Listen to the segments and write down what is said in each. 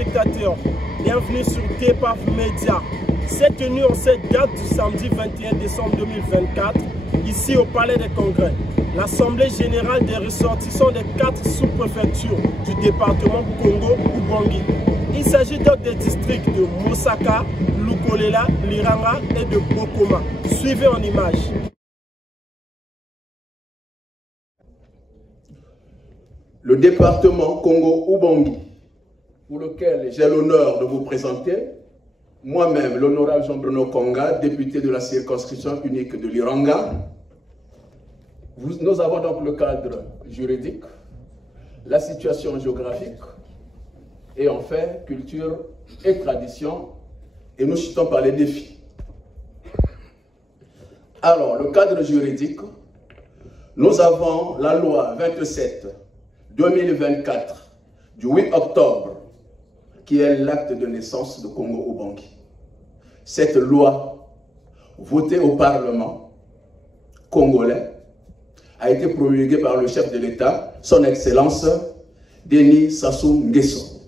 téléspectateurs, bienvenue sur DPAF Média. C'est tenu en cette date du samedi 21 décembre 2024, ici au Palais des Congrès. L'Assemblée générale des ressortissants des 4 sous-préfectures du département Congo-Ubangi. Il s'agit donc des districts de Mosaka, Lukolela, Liranga et de Bokoma. Suivez en images. Le département Congo-Ubangi, pour lequel j'ai l'honneur de vous présenter, moi-même, l'honorable Jean-Bruno Konga, député de la circonscription unique de Liranga. Nous avons donc le cadre juridique, la situation géographique, et enfin, culture et tradition, et nous citons par les défis. Alors, le cadre juridique, nous avons la loi 27/2024 du 8 octobre, qui est l'acte de naissance de Congo-Ubangi. Cette loi, votée au Parlement congolais, a été promulguée par le chef de l'État, son Excellence Denis Sassou Nguesso,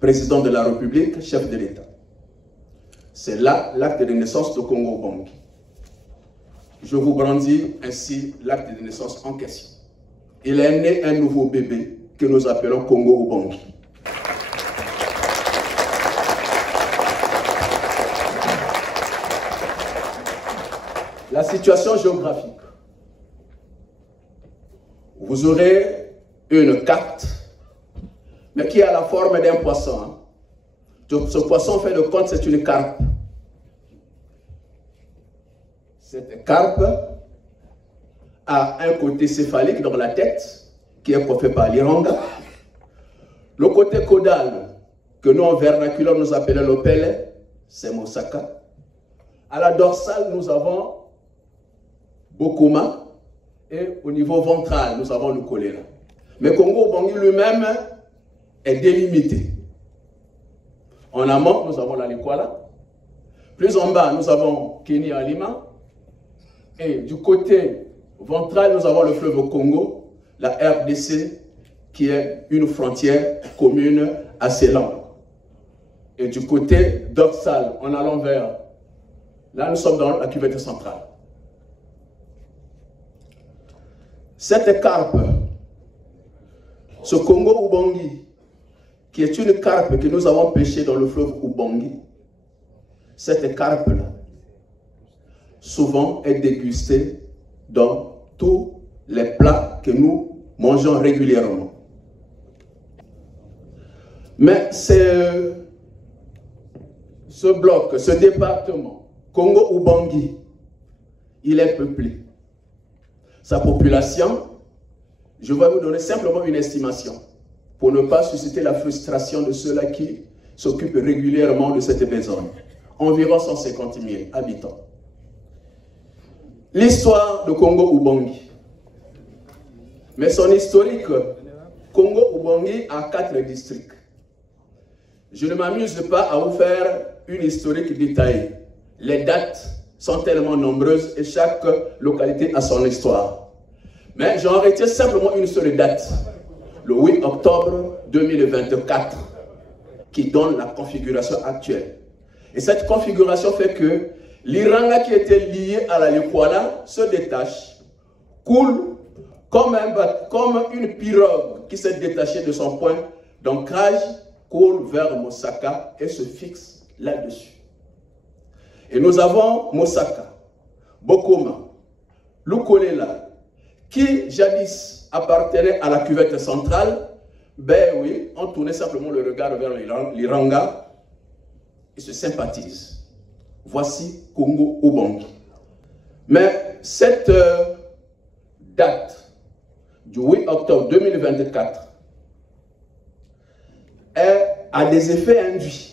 président de la République, chef de l'État. C'est là l'acte de naissance de Congo-Ubangi. Je vous brandis ainsi l'acte de naissance en question. Il est né un nouveau bébé que nous appelons Congo-Ubangi. La situation géographique. Vous aurez une carte, mais qui a la forme d'un poisson. Ce poisson, fait de compte, c'est une carpe. Cette carpe a un côté céphalique dans la tête, qui est coiffé par l'iranga. Le côté caudal, que nous en vernaculaire nous appelons l'opele, c'est Mosaka. À la dorsale, nous avons Bokoma, et au niveau ventral, nous avons le choléra. Mais Congo-Ubangi lui-même est délimité. En amont, nous avons la Likwala. Plus en bas, nous avons Kenya-Alima. Et du côté ventral, nous avons le fleuve Congo, la RDC, qui est une frontière commune assez longue. Et du côté dorsal, en allant vers... Là, nous sommes dans la cuvette centrale. Cette carpe, ce Congo-Ubangi, qui est une carpe que nous avons pêchée dans le fleuve Ubangi, cette carpe-là, souvent est dégustée dans tous les plats que nous mangeons régulièrement. Mais ce bloc, ce département, Congo-Ubangi, il est peuplé. Sa population, je vais vous donner simplement une estimation pour ne pas susciter la frustration de ceux-là qui s'occupent régulièrement de cette besogne. Environ 150 000 habitants. L'histoire de Congo-Ubangi. Mais son historique, Congo-Ubangi a 4 districts. Je ne m'amuse pas à vous faire une historique détaillée. Les dates sont tellement nombreuses et chaque localité a son histoire. Mais j'en retiens simplement une seule date, le 8 octobre 2024, qui donne la configuration actuelle. Et cette configuration fait que l'Iranga qui était lié à la Likwala se détache, coule comme une pirogue qui s'est détachée de son point d'ancrage, coule vers Mosaka et se fixe là-dessus. Et nous avons Mosaka, Bokoma, Lukolela, qui jadis appartenait à la cuvette centrale. Ben oui, on tournait simplement le regard vers l'Iranga et se sympathise. Voici Congo-Ubangi. Mais cette date du 8 octobre 2024 a des effets induits.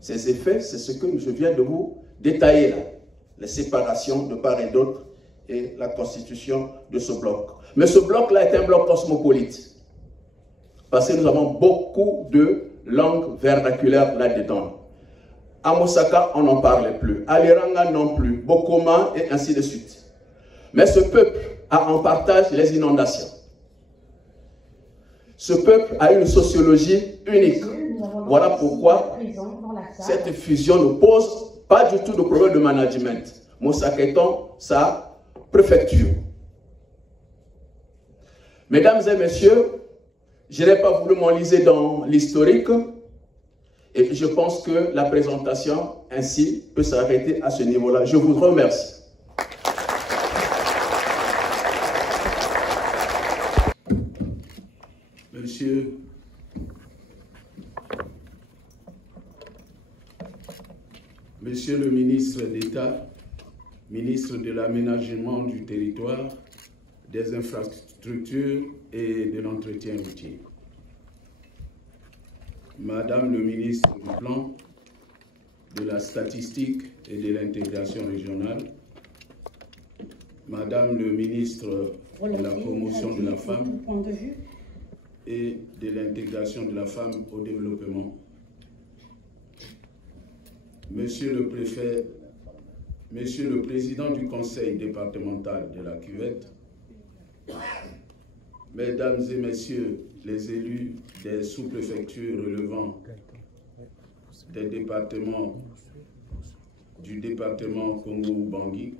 Ces effets, c'est ce que je viens de vous détailler là. Les séparations de part et d'autre et la constitution de ce bloc. Mais ce bloc-là est un bloc cosmopolite. Parce que nous avons beaucoup de langues vernaculaires là-dedans. À Mosaka, on n'en parlait plus. À l'Iranga non plus. Bokoma et ainsi de suite. Mais ce peuple a en partage les inondations. Ce peuple a une sociologie unique. Voilà pourquoi cette fusion ne pose pas du tout de problème de management. Moussaka étant sa préfecture. Mesdames et messieurs, je n'ai pas voulu m'enliser dans l'historique et je pense que la présentation ainsi peut s'arrêter à ce niveau-là. Je vous remercie. Monsieur le ministre d'État, ministre de l'Aménagement du territoire, des infrastructures et de l'entretien routier. Madame le ministre du Plan, de la Statistique et de l'Intégration régionale, Madame le ministre de la Promotion de la Femme et de l'Intégration de la Femme au Développement, Monsieur le Préfet, Monsieur le Président du Conseil départemental de la Cuvette, Mesdames et Messieurs les élus des sous-préfectures relevant des départements du département Congo-Ubangi,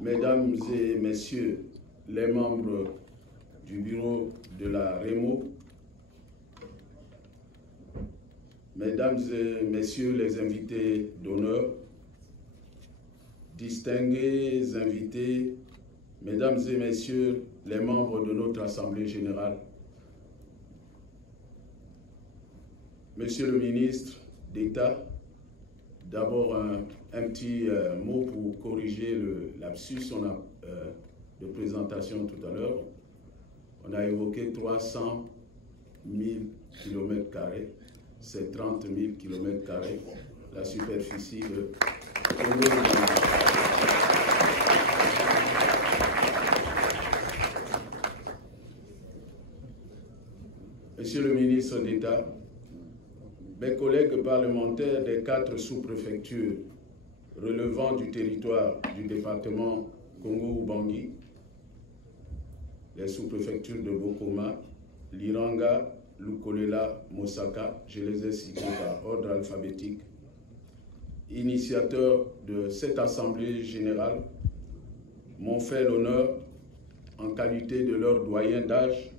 Mesdames et Messieurs les membres du bureau de la REMO, Mesdames et Messieurs les invités d'honneur, distingués invités, Mesdames et Messieurs les membres de notre Assemblée générale, Monsieur le ministre d'État, d'abord un petit mot pour corriger le lapsus de présentation tout à l'heure. On a évoqué 300 000 km². C'est 30 000 km², la superficie de Congo. Monsieur le ministre d'État, mes collègues parlementaires des 4 sous-préfectures relevant du territoire du département Congo-Ubangi, les sous-préfectures de Bokoma, Liranga, Lukolela, Moussaka, je les ai cités par ordre alphabétique, initiateurs de cette Assemblée générale, m'ont fait l'honneur, en qualité de leur doyen d'âge,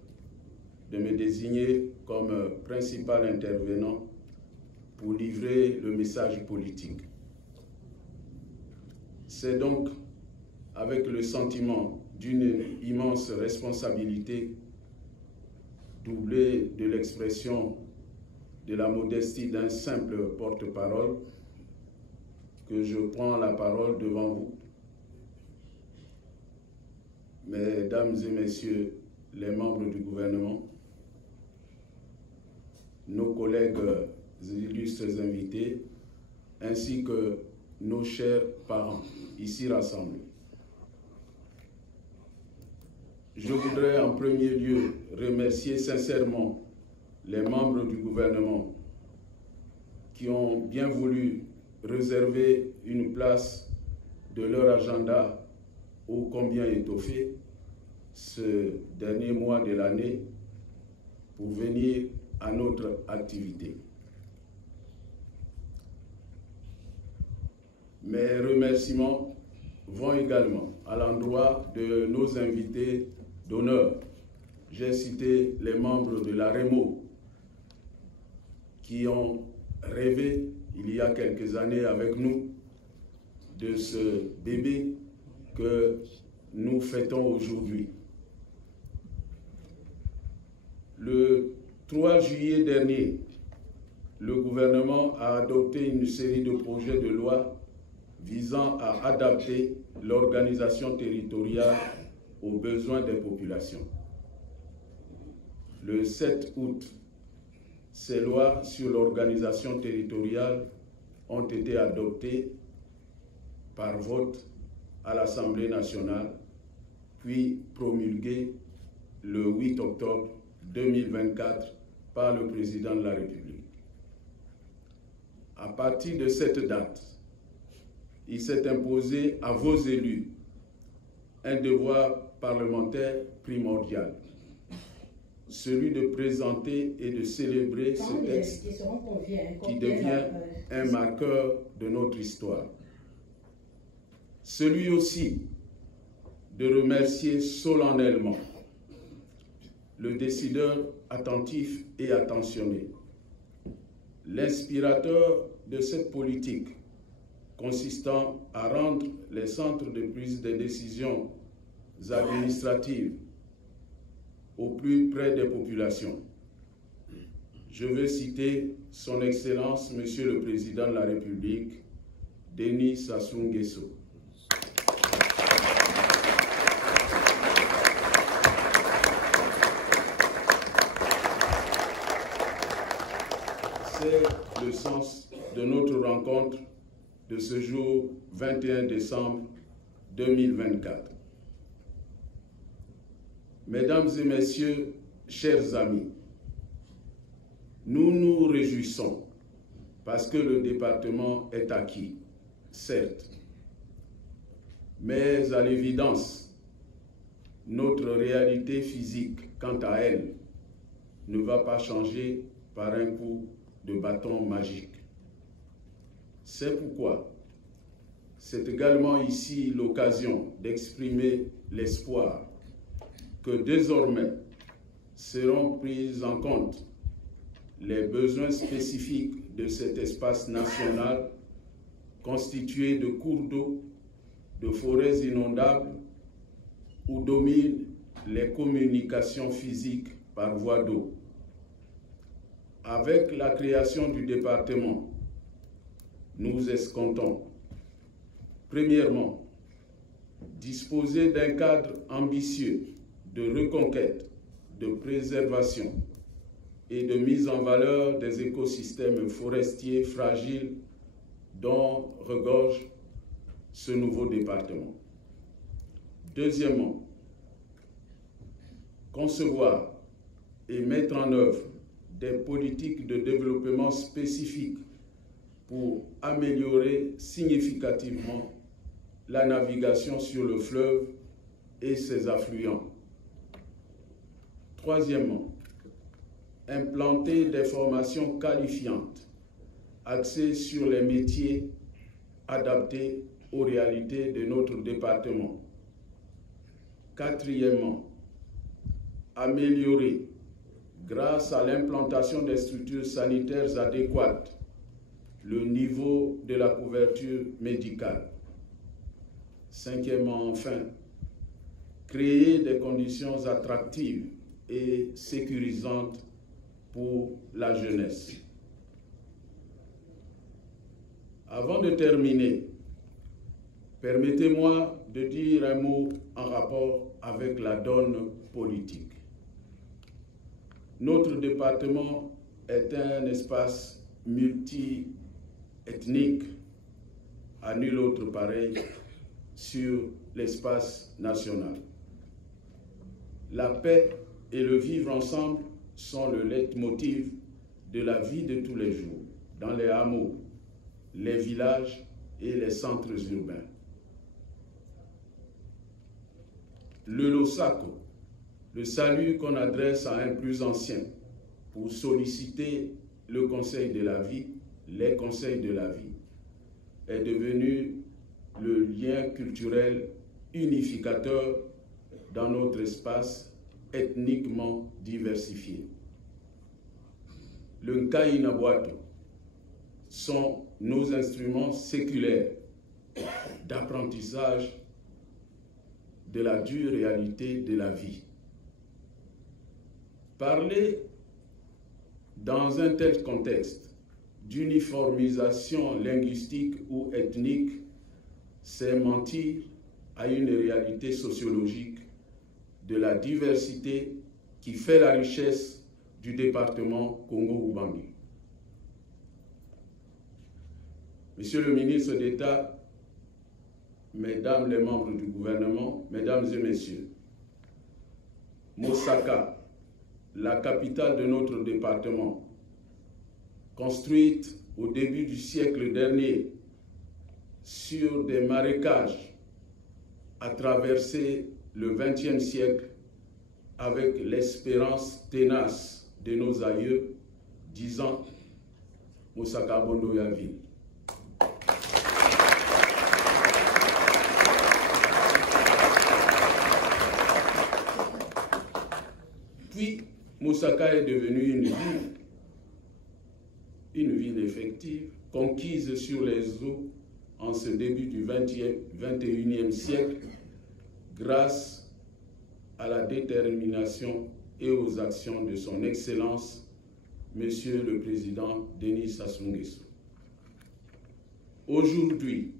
de me désigner comme principal intervenant pour livrer le message politique. C'est donc avec le sentiment d'une immense responsabilité doublée de l'expression de la modestie d'un simple porte-parole que je prends la parole devant vous. Mesdames et Messieurs les membres du gouvernement, nos collègues illustres invités, ainsi que nos chers parents ici rassemblés. Je voudrais en premier lieu remercier sincèrement les membres du gouvernement qui ont bien voulu réserver une place de leur agenda ô combien étoffé ce dernier mois de l'année pour venir à notre activité. Mes remerciements vont également à l'endroit de nos invités d'honneur. J'ai cité les membres de la REMO qui ont rêvé il y a quelques années avec nous de ce bébé que nous fêtons aujourd'hui. Le 3 juillet dernier, le gouvernement a adopté une série de projets de loi visant à adapter l'organisation territoriale aux besoins des populations. Le 7 août, ces lois sur l'organisation territoriale ont été adoptées par vote à l'Assemblée nationale, puis promulguées le 8 octobre 2024 par le président de la République. À partir de cette date, il s'est imposé à vos élus un devoir parlementaire primordial, celui de présenter et de célébrer ce texte qui devient un marqueur de notre histoire. Celui aussi de remercier solennellement le décideur attentif et attentionné, l'inspirateur de cette politique consistant à rendre les centres de prise de décisions administratives au plus près des populations. Je veux citer son Excellence, Monsieur le Président de la République, Denis Sassou Nguesso. C'est le sens de notre rencontre de ce jour 21 décembre 2024. Mesdames et messieurs, chers amis, nous nous réjouissons parce que le département est acquis, certes, mais à l'évidence, notre réalité physique, quant à elle, ne va pas changer par un coup de bâton magique. C'est pourquoi c'est également ici l'occasion d'exprimer l'espoir que désormais seront pris en compte les besoins spécifiques de cet espace national constitué de cours d'eau, de forêts inondables où dominent les communications physiques par voie d'eau. Avec la création du département, nous escomptons, premièrement, disposer d'un cadre ambitieux de reconquête, de préservation et de mise en valeur des écosystèmes forestiers fragiles dont regorge ce nouveau département. Deuxièmement, concevoir et mettre en œuvre des politiques de développement spécifiques pour améliorer significativement la navigation sur le fleuve et ses affluents. Troisièmement, implanter des formations qualifiantes axées sur les métiers adaptés aux réalités de notre département. Quatrièmement, améliorer, grâce à l'implantation des structures sanitaires adéquates, le niveau de la couverture médicale. Cinquièmement, enfin, créer des conditions attractives et sécurisantes pour la jeunesse. Avant de terminer, permettez-moi de dire un mot en rapport avec la donne politique. Notre département est un espace multi-ethnique, à nul autre pareil, sur l'espace national. La paix et le vivre ensemble sont le leitmotiv de la vie de tous les jours, dans les hameaux, les villages et les centres urbains. Le Losako, le salut qu'on adresse à un plus ancien pour solliciter le conseil de la vie, les conseils de la vie, est devenu le lien culturel unificateur dans notre espace ethniquement diversifié. Le Nkai Naboato sont nos instruments séculaires d'apprentissage de la dure réalité de la vie. Parler dans un tel contexte d'uniformisation linguistique ou ethnique, c'est mentir à une réalité sociologique de la diversité qui fait la richesse du département Congo-Ubangi. Monsieur le ministre d'État, Mesdames les membres du gouvernement, Mesdames et Messieurs, Mosaka, la capitale de notre département, construite au début du siècle dernier sur des marécages, a traversé le XXe siècle avec l'espérance tenace de nos aïeux, disant Moussaka Bondo Yavi. Puis, Moussaka est devenue une ville effective, conquise sur les eaux en ce début du 21e siècle, grâce à la détermination et aux actions de son Excellence, Monsieur le Président Denis Sassou Nguesso. Aujourd'hui,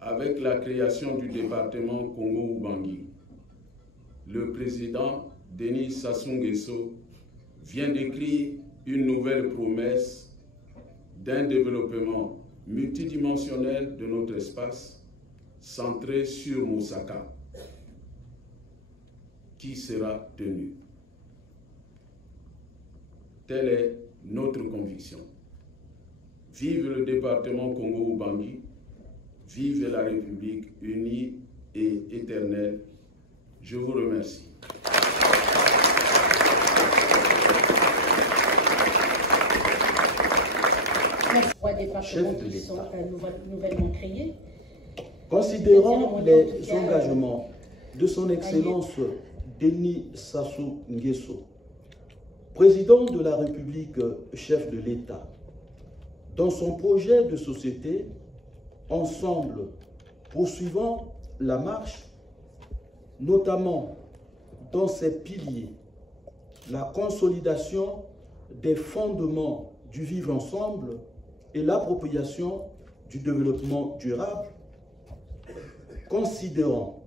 avec la création du département Congo-Ubangi, le Président Denis Sassou Nguesso vient d'écrire une nouvelle promesse d'un développement multidimensionnel de notre espace centré sur Moussaka, qui sera tenu. Telle est notre conviction. Vive le département Congo-Ubangi, vive la République unie et éternelle. Je vous remercie. Chef de l'État, nouvellement créés. Considérant les engagements de son Excellence Denis Sassou Nguesso, président de la République, chef de l'État, dans son projet de société, ensemble poursuivant la marche, notamment dans ses piliers, la consolidation des fondements du vivre ensemble et l'appropriation du développement durable, considérant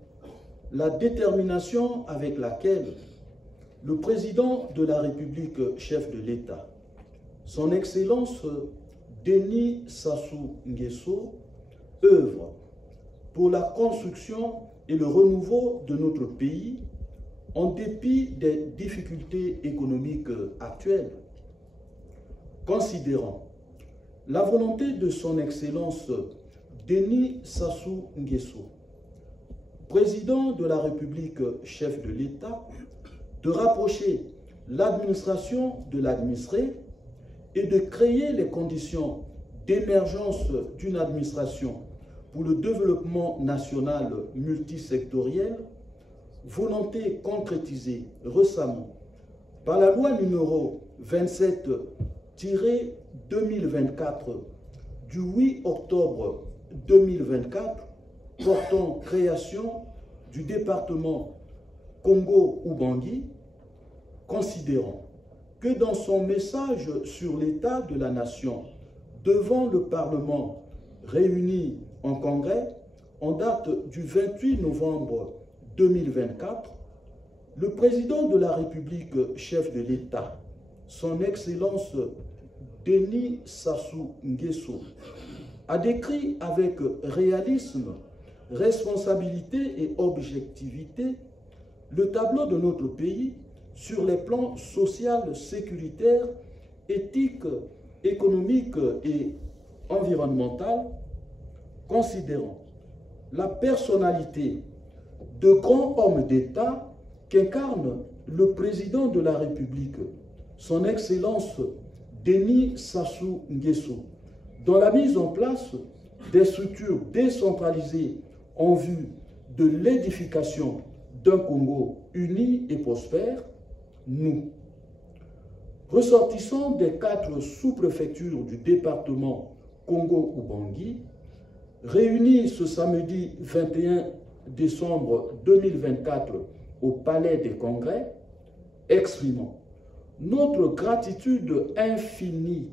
la détermination avec laquelle le président de la République, chef de l'État, son Excellence Denis Sassou Nguesso, œuvre pour la construction et le renouveau de notre pays en dépit des difficultés économiques actuelles, considérant la volonté de son Excellence Denis Sassou Nguesso, président de la République, chef de l'État, de rapprocher l'administration de l'administré et de créer les conditions d'émergence d'une administration pour le développement national multisectoriel, volonté concrétisée récemment par la loi numéro 27-2024 du 8 octobre 2024 portant création du département Congo-Ubangi, considérant que dans son message sur l'état de la nation devant le Parlement réuni en congrès en date du 28 novembre 2024, le président de la République, chef de l'État, son Excellence Denis Sassou Nguesso, a décrit avec réalisme, responsabilité et objectivité le tableau de notre pays sur les plans social, sécuritaire, éthique, économique et environnemental, considérant la personnalité de grands hommes d'État qu'incarne le président de la République, son Excellence Denis Sassou Nguesso, dans la mise en place des structures décentralisées en vue de l'édification d'un Congo uni et prospère, nous, ressortissants des 4 sous-préfectures du département Congo-Ubangi, réunis ce samedi 21 décembre 2024 au Palais des Congrès, exprimons notre gratitude infinie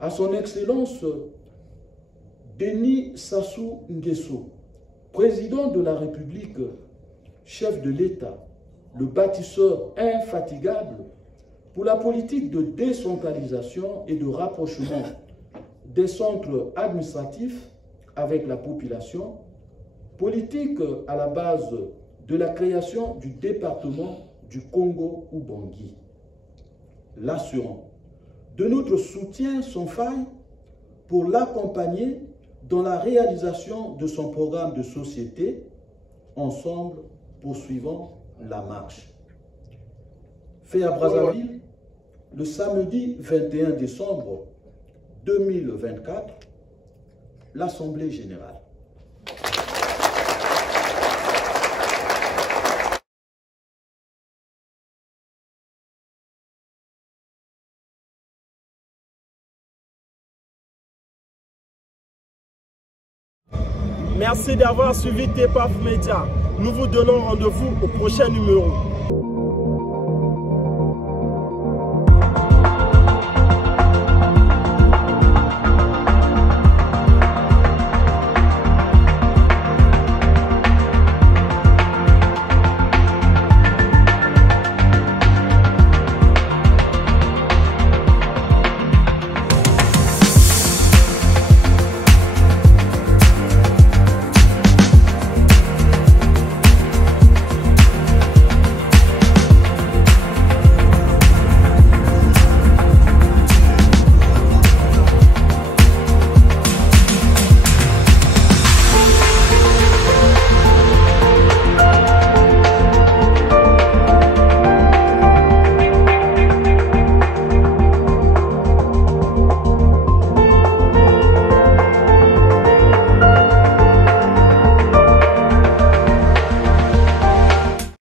à son Excellence Denis Sassou Nguesso, président de la République, chef de l'État, le bâtisseur infatigable pour la politique de décentralisation et de rapprochement des centres administratifs avec la population, politique à la base de la création du département du Congo-Ubangi, l'assurant de notre soutien sans faille pour l'accompagner dans la réalisation de son programme de société, ensemble poursuivant la marche. fait à Brazzaville le samedi 21 décembre 2024, l'Assemblée générale. Merci d'avoir suivi TEPAF Média. Nous vous donnons rendez-vous au prochain numéro.